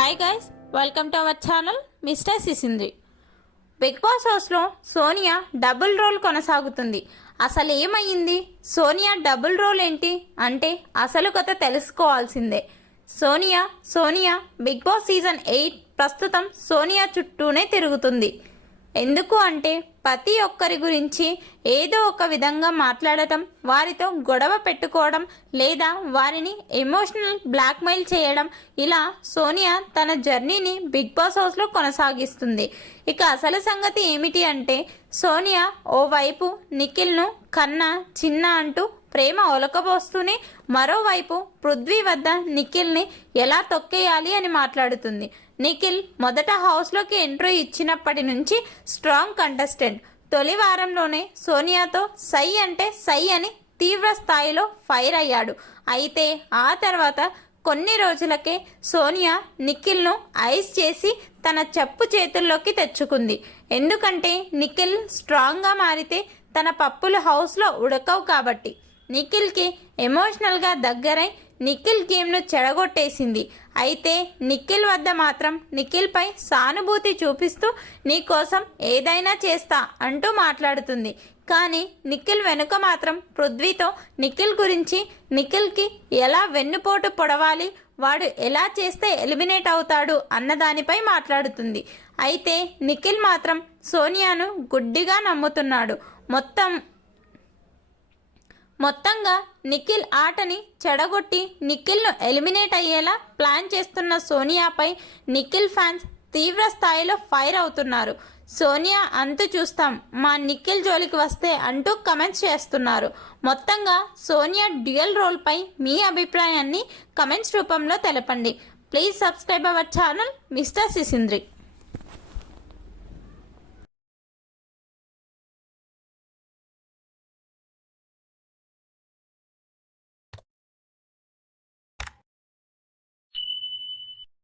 Hi guys, welcome to our channel mister Sisindri. Bigg Boss హౌస్లో Sonia double role కొనసాగుతుంది. అసలు ఏమైంది? సోనియా డబుల్ రోల్ ఏంటి అంటే అసలు కథ తెలుసుకోవాల్సిందే. సోనియా బిగ్ బాస్ సీజన్ 8 ప్రస్తుతం సోనియా చుట్టూనే తిరుగుతుంది. ఎందుకు అంటే ప్రతి ఒక్కరి గురించి ఏదో ఒక విధంగా మాట్లాడటం, వారితో గొడవ పెట్టుకోవడం లేదా వారిని ఎమోషనల్ బ్లాక్మెయిల్ చేయడం, ఇలా సోనియా తన జర్నీని బిగ్ బాస్ హౌస్లో కొనసాగిస్తుంది. ఇక అసలు సంగతి ఏమిటి అంటే సోనియా ఓవైపు నిఖిల్ను కన్నా చిన్న అంటూ ప్రేమ ఒలకబోస్తూనే మరోవైపు పృథ్వీ వద్ద నిఖిల్ని ఎలా తొక్కేయాలి అని మాట్లాడుతుంది. నిఖిల్ మొదట హౌస్లోకి ఎంట్రీ ఇచ్చినప్పటి నుంచి స్ట్రాంగ్ కంటెస్టెంట్. తొలి వారంలోనే సోనియాతో సై అంటే సై అని తీవ్ర స్థాయిలో ఫైర్ అయ్యాడు. అయితే ఆ తర్వాత కొన్ని రోజులకే సోనియా నిఖిల్ను ఐస్ చేసి తన చెప్పు చేతుల్లోకి తెచ్చుకుంది. ఎందుకంటే నిఖిల్ స్ట్రాంగ్గా మారితే తన పప్పులు హౌస్లో ఉడకవు కాబట్టి. నిఖిల్కి ఎమోషనల్గా దగ్గరై నిఖిల్ గేమ్ను చెడగొట్టేసింది. అయితే నిఖిల్ వద్ద మాత్రం నిఖిల్పై సానుభూతి చూపిస్తూ నీకోసం ఏదైనా చేస్తా అంటూ మాట్లాడుతుంది. కానీ నిఖిల్ వెనుక మాత్రం పృథ్వీతో నిఖిల్ గురించి, నిఖిల్కి ఎలా వెన్నుపోటు పొడవాలి, వాడు ఎలా చేస్తే ఎలిమినేట్ అవుతాడు అన్నదానిపై మాట్లాడుతుంది. అయితే నిఖిల్ మాత్రం సోనియాను గుడ్డిగా నమ్ముతున్నాడు. మొత్తంగా నిఖిల్ ఆటని చెడగొట్టి నిఖిల్ను ఎలిమినేట్ అయ్యేలా ప్లాన్ చేస్తున్న సోనియాపై నిఖిల్ ఫ్యాన్స్ తీవ్ర స్థాయిలో ఫైర్ అవుతున్నారు. సోనియా అంతు చూస్తాం, మా నిఖిల్ జోలికి వస్తే అంటూ కమెంట్స్ చేస్తున్నారు. మొత్తంగా సోనియా డ్యూయల్ రోల్పై మీ అభిప్రాయాన్ని కమెంట్స్ రూపంలో తెలపండి. Please subscribe our channel mister సిసింద్రి.